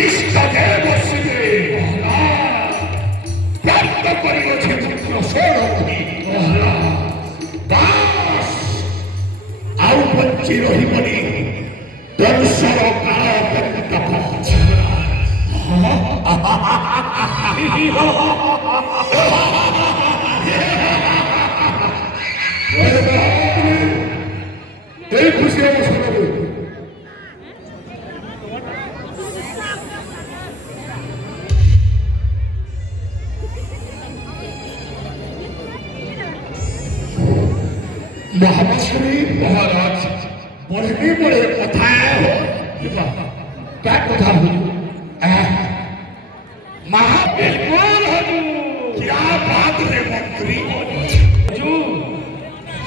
ইষ্টদেব শিবে প্রাপ্ত করিয়াছে পুত্র সৌরভী দাস ଆଉ ବଞ୍ଚି ରହିବନି ଦର୍ଶନ କାଳ ପର୍ଯ୍ୟନ୍ତ এই খুশি ଆମ ସୌରଭ महामश्री महाराज बढ़ने बड़े कथा हो क्या कथा हो बिल्कुल क्या बात रे मंत्री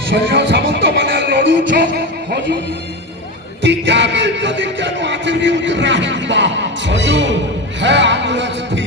सैन्य सामंत माने लड़ुछ हजूर टीका में जदि केनो आचरी उतरा हिंबा हजूर है एम्बुलेंस थी